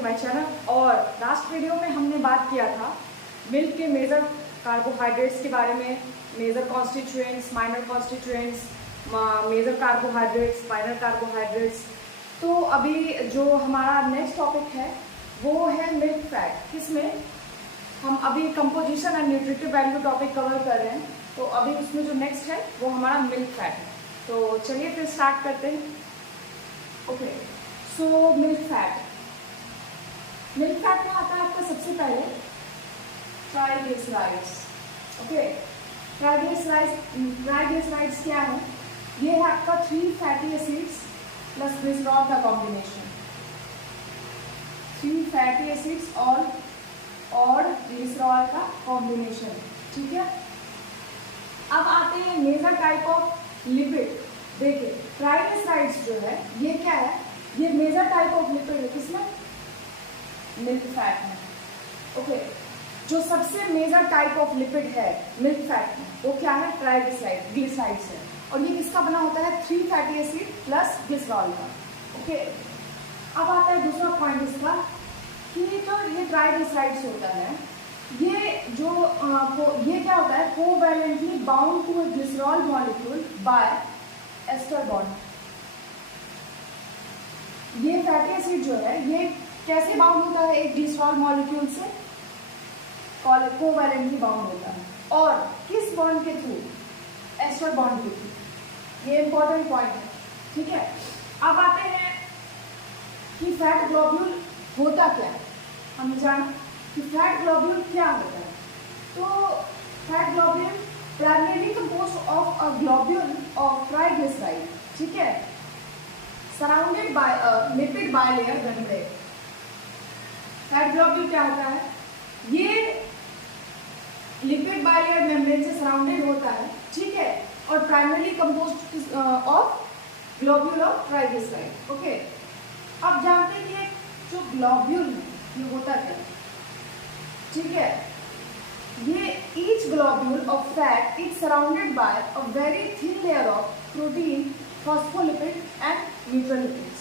To my channel. और last video में हमने बात किया था मिल्क के मेजर कार्बोहाइड्रेट्स के बारे में, major constituents, minor constituents, major carbohydrates, minor carbohydrates. तो अभी जो हमारा नेक्स्ट टॉपिक है वो है मिल्क फैट। किसमें हम अभी composition and nutritive value topic cover कर रहे हैं, तो अभी उसमें जो नेक्स्ट है वो हमारा मिल्क फैट है। तो चलिए फिर स्टार्ट करते हैं। ओके, सो मिल्क फैट में आता है आपका सबसे पहले ट्राइग्लिसराइड्स। ओके, ट्राइग्लिसराइड्स क्या है? ये है आपका 3 फैटी एसिड्स प्लस ग्लिसरॉल का कॉम्बिनेशन। 3 फैटी एसिड्स और ग्लिसरॉल का कॉम्बिनेशन। ठीक है, अब आते हैं मेजर टाइप ऑफ लिपिड। देखिए ट्राइग्लिसराइड्स जो है ये क्या है? ये मेजर टाइप ऑफ लिपिड है। किसमें? मिल्क फैट में। ओके, जो सबसे मेजर टाइप ऑफ लिपिड है मिल्क फैट में वो क्या है? ट्राइग्लिसराइड्स है। और ये किसका बना होता है? 3 फैटी एसिड प्लस ग्लिसरॉल का। ओके, अब आता है दूसरा पॉइंट इसका कि जो ये ट्राइग्लिसराइड्स होता है ये जो ये क्या होता है? Covalently bound to a glycerol molecule by ester bond. ये फैटी एसिड जो है ये कैसे बाउंड होता है? एक ग्लिसरॉल मॉलिक्यूल से कोवैलेंटली बाउंड होता है। और किस बॉन्ड के थ्रू? एस्टर बॉन्ड के थ्रू। ये इंपॉर्टेंट पॉइंट है। ठीक है, अब आते हैं कि फैट ग्लोब्यूल होता क्या है। हम जाना कि फैट ग्लोब्यूल क्या होता है। तो fat globule primarily composed of a globule of triglyceride. ठीक है, surrounded by a lipid bilayer membrane. Fat globule क्या होता है? ये लिपिड बाइलेयर मेम्ब्रेन से सराउंडेड होता है। ठीक है, और primarily composed of globule of triglyceride. Okay, अब जानते हैं कि जो ग्लोब्यूल है ये होता क्या है। ठीक है, ये each globule of fat is surrounded by a very thin layer of protein, phospholipid and neutral lipids.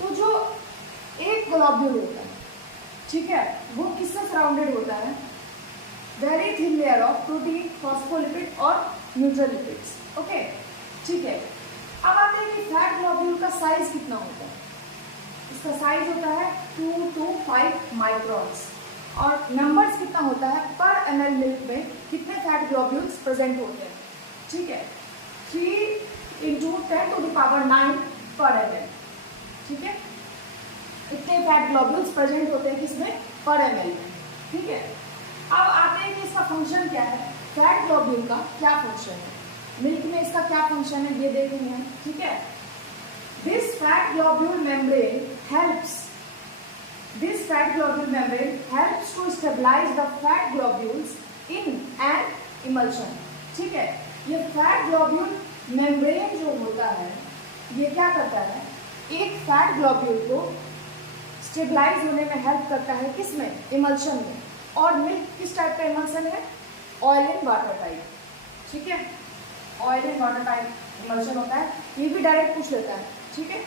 तो जो एक ग्लोब्यूल होता है, ठीक है, वो किससे सराउंडेड होता है? Very thin layer of protein, phospholipid और न्यूट्रल लिपिड्स। ओके, ठीक है, अब आते हैं कि फैट ग्लोब्यूल का साइज कितना होता है। इसका साइज होता है 2 to 5 माइक्रॉन्स। और नंबर्स कितना होता है? पर ml मिल्क में कितने फैट ग्लोब्यूल्स प्रेजेंट होते हैं? ठीक है, 3 × 10⁹ पर ml। ठीक है, इतने फैट ग्लोब्यूल्स प्रेजेंट होते हैं किसमें? पर ml में। ठीक है, अब आते हैं कि इसका फंक्शन क्या है। फैट ग्लोब्यूल का क्या फंक्शन है, मिल्क में इसका क्या फंक्शन है ये देखेंगे। ठीक है, This fat globule membrane helps to stabilize the fat globules in an emulsion। ठीक है, ये फैट ग्लोब्यूल मेम्ब्रेन जो होता है ये क्या करता है? एक फैट ग्लोब्यूल को स्टेबलाइज होने में हेल्प करता है। किसमें? इमल्शन में। और मिल्क किस टाइप का इमल्शन है? Oil and water type. ठीक है, oil and water type emulsion होता है। ये भी डायरेक्ट पूछ लेता है। ठीक है,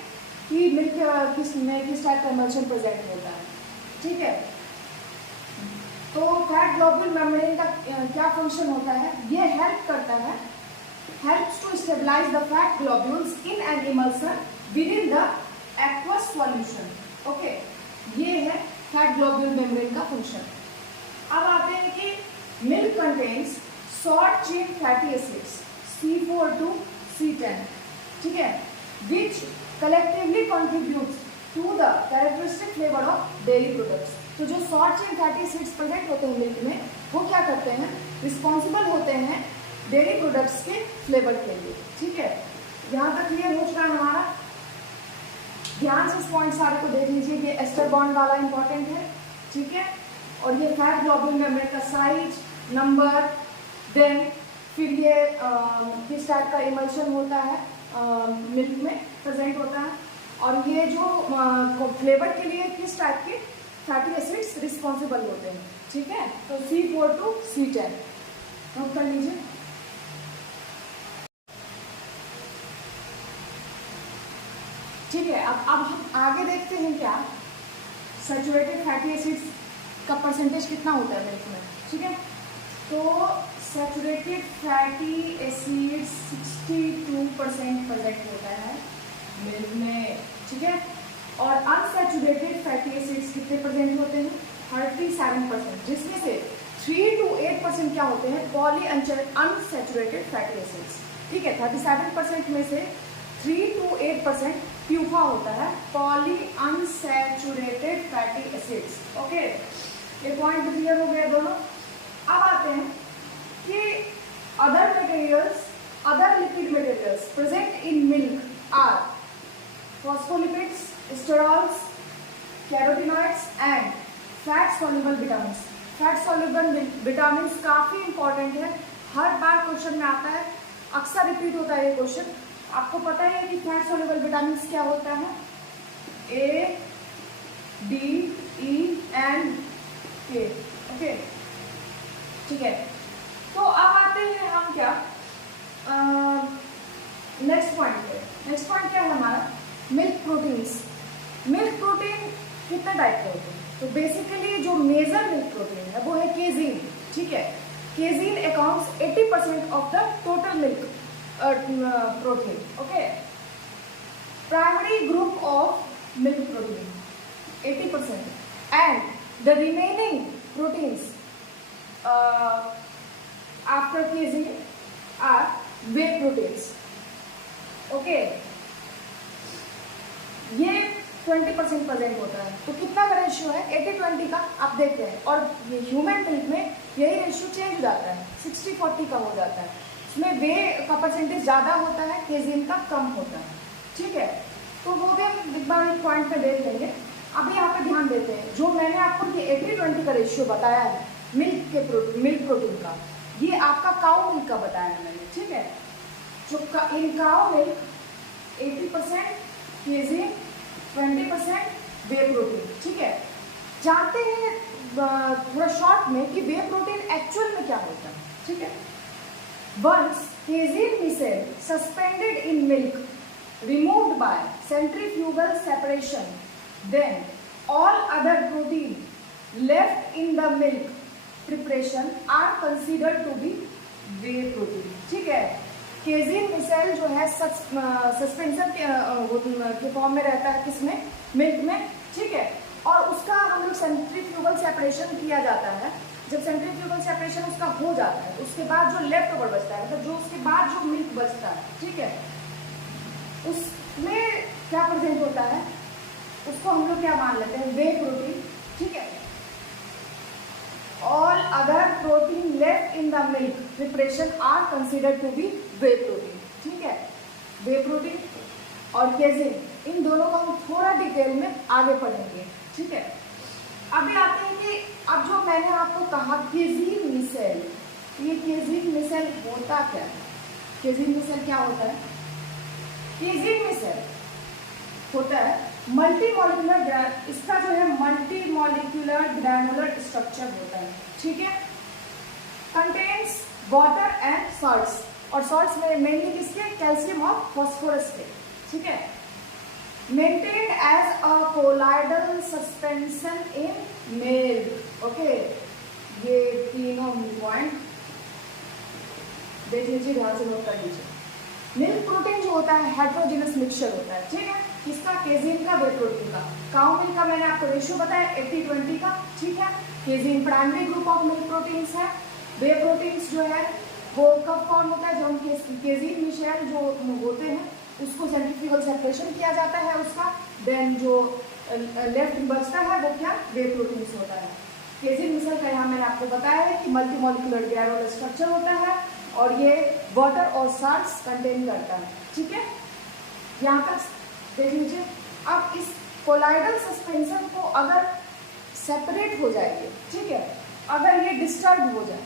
कि मिल्क किस टाइप का इमल्शन प्रेजेंट होता है। ठीक है, तो फैट ग्लोब्यूल मेम्ब्रेन का क्या फंक्शन होता है? ये हेल्प करता है, helps to stabilise the fat globules in an emulsion within the aqueous solution. Okay, ये है फैट ग्लोब्यूल मेम्ब्रेन का फंक्शन। अब आते हैं कि milk contains short chain fatty acids C4 to C10। ठीक है, which collectively contributes to the characteristic flavor of dairy products। तो जो short chain fatty acids present होते हैं मिल्क में वो क्या करते हैं? रिस्पॉन्सिबल होते हैं डेयरी प्रोडक्ट्स के फ्लेवर के लिए। ठीक है, यहाँ तक क्लियर हो चुका है हमारा। ध्यान से इस पॉइंट सारे को देख लीजिए। ये एस्टर बॉन्ड वाला इंपॉर्टेंट है। ठीक है, और ये फैट ग्लोब्यूल मेम्ब्रेन का साइज, नंबर, देन फिर ये किस टाइप का इमल्शन होता है मिल्क में प्रेजेंट होता है, और ये जो फ्लेवर के लिए किस टाइप के फैटी एसिड्स रिस्पॉन्सिबल होते हैं। ठीक है, तो C4 to C10 नोट कर लीजिए। ठीक है, अब हम आगे देखते हैं क्या सैचुरेटेड फैटी एसिड्स का परसेंटेज कितना होता है मिल्क में, ठीक है। तो सैचुरेटेड फैटी एसिड्स 62% प्रेजेंट होता है मिल्क में, ठीक है। और अनसैचुरेटेड फैटी एसिड्स कितने प्रेजेंट होते हैं, 37%, जिसमें से 3 to 8% क्या होते हैं, पॉली अनसैचुरेटेड फैटी एसिड्स, ठीक है। 37% में से 3 to 8% प्यूफा होता है, polyunsaturated fatty acids, okay. ये पॉइंट क्लियर हो गया दोनों। अब आते हैं कि other materials, other lipid materials present in milk are phospholipids, sterols, carotenoids and fat soluble vitamins. Fat soluble vitamins काफी इंपॉर्टेंट है, हर बार क्वेश्चन में आता है, अक्सर रिपीट होता है ये क्वेश्चन। आपको पता है कि फैट सॉल्युबल विटामिन्स क्या होता है, ए, डी, ई एंड के, ओके, ठीक है। तो अब आते हैं हम क्या नेक्स्ट पॉइंट पे। नेक्स्ट पॉइंट क्या है हमारा, मिल्क प्रोटीन्स। मिल्क प्रोटीन कितने टाइप के होते हैं, तो बेसिकली जो मेजर मिल्क प्रोटीन है वो है केजीन, ठीक है। Casein accounts 80% of the total milk protein, okay. Primary group of milk protein 80% and the remaining proteins after casein are whey proteins, okay. ये 20% प्रेजेंट होता है। तो कितना का रेशियो है, 80-20 का आप देखते हैं। और ये ह्यूमन मिल्क में यही रेशियो चेंज हो जाता है, 60-40 का हो जाता है। इसमें वे का परसेंटेज ज़्यादा होता है, केजीन का कम होता है, ठीक है। तो वो भी हम एक बार एक पॉइंट पे देख लेंगे। अब यहाँ पे ध्यान देते हैं, जो मैंने आपको ये 80-20 का रेशियो बताया है मिल्क प्रोटीन का, ये आपका काऊ मिल्क का बताया है मैंने, ठीक है। जो इन काऊ मिल्क 80% केजीन, 20% वे प्रोटीन, ठीक है। जानते हैं थोड़ा शॉर्ट में कि वे प्रोटीन एक्चुअल में क्या होता है, ठीक है। Once casein micelle suspended in milk removed by centrifugal separation, then all other protein left in the milk preparation are considered to be whey protein, ठीक है। केजीन मिसेल जो है सस्पेंशन के फॉर्म में रहता है, किसमें, मिल्क में, ठीक है। और उसका हम लोग सेंट्रीफ्यूगल सेपरेशन किया जाता है। जब सेंट्रीफ्यूगल सेपरेशन उसका हो जाता है, उसके बाद जो लेफ्ट ओवर बचता है, मतलब जो उसके बाद जो मिल्क बचता है, ठीक है, उसमें क्या प्रेजेंट होता है, उसको हम लोग क्या मान लेते हैं, वे प्रोटीन, ठीक है। All other protein left in the milk preparation are considered to be whey protein, ठीक है। वे प्रोटीन और केजीन, इन दोनों को हम थोड़ा डिटेल में आगे पढ़ेंगे, ठीक है। अभी आते हैं कि अब जो मैंने आपको कहा केजीन मिसेल, ये केजीन मिसेल होता क्या है, केजीन मिसेल क्या होता है, केजीन मिसेल होता है मल्टी मॉलिक्यूलर, इसका जो है मल्टी मॉलिक्यूलर ग्रैनुलर स्ट्रक्चर होता है, ठीक है। कंटेन्स वाटर एंड सॉल्ट्स, और सॉल्ट्स में मेनली किसके, कैल्शियम और फॉस्फोरस के, ठीक है। Maintained as a colloidal suspension in milk, okay. ये तीनों पॉइंट देख लीजिए, ध्यान से नोट कर लीजिए। मिल्क प्रोटीन जो होता है हेट्रोजेनस मिक्सचर होता है, ठीक है। किसका, केजीन का, वे प्रोटीन का। काउ मिल्क का मैंने आपको रेशियो बताया 80-20 का, ठीक है। Casein primary group of milk proteins है। वे प्रोटीन्स जो है वो कब फॉर्म होता है, जब हम केजीन मिसेल जो होते हैं उसको सेंट्रीफ्यूगल सेपरेशन किया जाता है उसका, देन जो लेफ्ट बचता है वो क्या, वे प्रोटीन्स होता है। केजीन मिसेल का यहाँ मैंने आपको बताया है कि मल्टी मॉलिक्यूलर ग्रैनुलर स्ट्रक्चर होता है और ये वाटर और सॉल्ट्स कंटेन करता है, ठीक है। यहाँ तक देख लीजिए। अब इस कोलाइडल सस्पेंशन को अगर सेपरेट हो जाएगी, ठीक है, अगर ये डिस्टर्ब हो जाए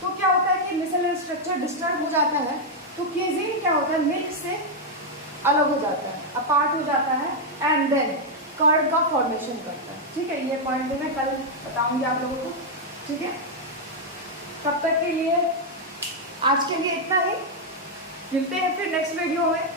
तो क्या होता है कि मिसेलर स्ट्रक्चर डिस्टर्ब हो जाता है, तो केजीन क्या होता है, मिल्क से अलग हो जाता है, अपार्ट हो जाता है, एंड देन कर्ड का फॉर्मेशन करता है, ठीक है। ये पॉइंट मैं कल बताऊंगी आप लोगों को, ठीक है। तब तक के लिए आज के लिए इतना ही, मिलते हैं फिर नेक्स्ट वीडियो में।